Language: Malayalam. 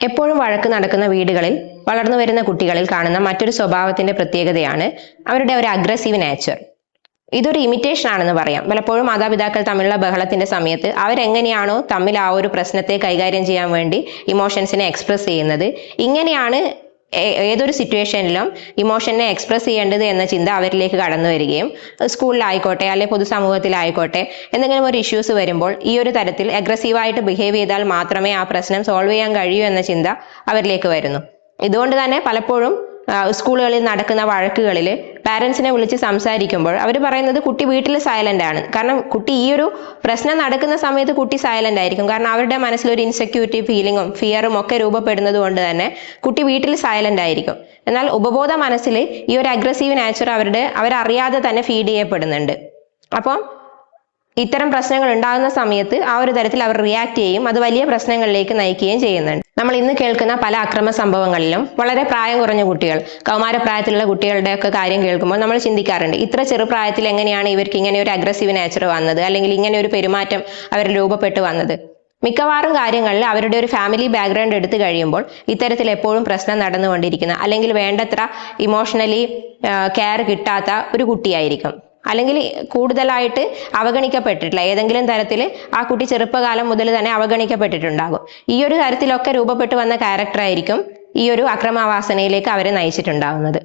എപ്പോഴും വഴക്ക് നടക്കുന്ന വീടുകളിൽ വളർന്നു വരുന്ന കുട്ടികളിൽ കാണുന്ന മറ്റൊരു സ്വഭാവത്തിന്റെ പ്രത്യേകതയാണ് അവരുടെ ഒരു അഗ്രസീവ് നേച്ചർ. ഇതൊരു ഇമിറ്റേഷൻ ആണെന്ന് പറയാം. പലപ്പോഴും മാതാപിതാക്കൾ തമ്മിലുള്ള ബഹളത്തിന്റെ സമയത്ത് അവരെങ്ങനെയാണോ തമ്മിൽ ആ ഒരു പ്രശ്നത്തെ കൈകാര്യം ചെയ്യാൻ വേണ്ടി ഇമോഷൻസിനെ എക്സ്പ്രസ് ചെയ്യുന്നത്, ഇങ്ങനെയാണ് ഏതൊരു സിറ്റുവേഷനിലും ഇമോഷനെ എക്സ്പ്രസ് ചെയ്യേണ്ടത് എന്ന ചിന്ത അവരിലേക്ക് കടന്നു വരികയും സ്കൂളിലായിക്കോട്ടെ അല്ലെങ്കിൽ പൊതുസമൂഹത്തിലായിക്കോട്ടെ എന്തെങ്കിലും ഒരു ഇഷ്യൂസ് വരുമ്പോൾ ഈ ഒരു തരത്തിൽ അഗ്രസീവായിട്ട് ബിഹേവ് ചെയ്താൽ മാത്രമേ ആ പ്രശ്നം സോൾവ് ചെയ്യാൻ കഴിയൂ എന്ന ചിന്ത അവരിലേക്ക് വരുന്നു. ഇതുകൊണ്ട് തന്നെ പലപ്പോഴും സ്കൂളുകളിൽ നടക്കുന്ന വഴക്കുകളിൽ പാരൻസിനെ വിളിച്ച് സംസാരിക്കുമ്പോൾ അവർ പറയുന്നത് കുട്ടി വീട്ടിൽ സൈലന്റ് ആണ്. കാരണം കുട്ടി ഈ ഒരു പ്രശ്നം നടക്കുന്ന സമയത്ത് കുട്ടി സൈലന്റ് ആയിരിക്കും. കാരണം അവരുടെ മനസ്സിൽ ഒരു ഇൻസെക്യൂരിറ്റി ഫീലിങ്ങും ഫിയറും ഒക്കെ രൂപപ്പെടുന്നത് കൊണ്ട് തന്നെ കുട്ടി വീട്ടിൽ സൈലന്റ് ആയിരിക്കും. എന്നാൽ ഉപബോധ മനസ്സിൽ ഈ ഒരു അഗ്രസീവ് നേച്ചർ അവരറിയാതെ തന്നെ ഫീഡ് ചെയ്യപ്പെടുന്നുണ്ട്. അപ്പം ഇത്തരം പ്രശ്നങ്ങൾ ഉണ്ടാകുന്ന സമയത്ത് ആ ഒരു തരത്തിൽ അവർ റിയാക്ട് ചെയ്യും. അത് വലിയ പ്രശ്നങ്ങളിലേക്ക് നയിക്കുകയും ചെയ്യുന്നുണ്ട്. നമ്മൾ ഇന്ന് കേൾക്കുന്ന പല അക്രമ സംഭവങ്ങളിലും വളരെ പ്രായം കുറഞ്ഞ കുട്ടികൾ, കൗമാരപ്രായത്തിലുള്ള കുട്ടികളുടെ ഒക്കെ കാര്യം കേൾക്കുമ്പോൾ നമ്മൾ ചിന്തിക്കാറുണ്ട്, ഇത്ര ചെറുപ്രായത്തിൽ എങ്ങനെയാണ് ഇവർക്ക് ഇങ്ങനെ ഒരു അഗ്രസീവ് നേച്ചർ വന്നത്, അല്ലെങ്കിൽ ഇങ്ങനെ ഒരു പെരുമാറ്റം അവർ രൂപപ്പെട്ടു വന്നത്. മിക്കവാറും കാര്യങ്ങളിൽ അവരുടെ ഒരു ഫാമിലി ബാക്ക്ഗ്രൗണ്ട് എടുത്തു കഴിയുമ്പോൾ ഇത്തരത്തിൽ എപ്പോഴും പ്രശ്നം നടന്നുകൊണ്ടിരിക്കുന്ന അല്ലെങ്കിൽ വേണ്ടത്ര ഇമോഷണലി കെയർ കിട്ടാത്ത ഒരു കുട്ടിയായിരിക്കും. അല്ലെങ്കിൽ കൂടുതലായിട്ട് അവഗണിക്കപ്പെട്ടിട്ടില്ല, ഏതെങ്കിലും തരത്തിൽ ആ കുട്ടി ചെറുപ്പകാലം മുതൽ തന്നെ അവഗണിക്കപ്പെട്ടിട്ടുണ്ടാകും. ഈ ഒരു തരത്തിലൊക്കെ രൂപപ്പെട്ടു വന്ന ക്യാരക്ടർ ആയിരിക്കും ഈ ഒരു അക്രമവാസനയിലേക്ക് അവരെ നയിച്ചിട്ടുണ്ടാകുന്നത്.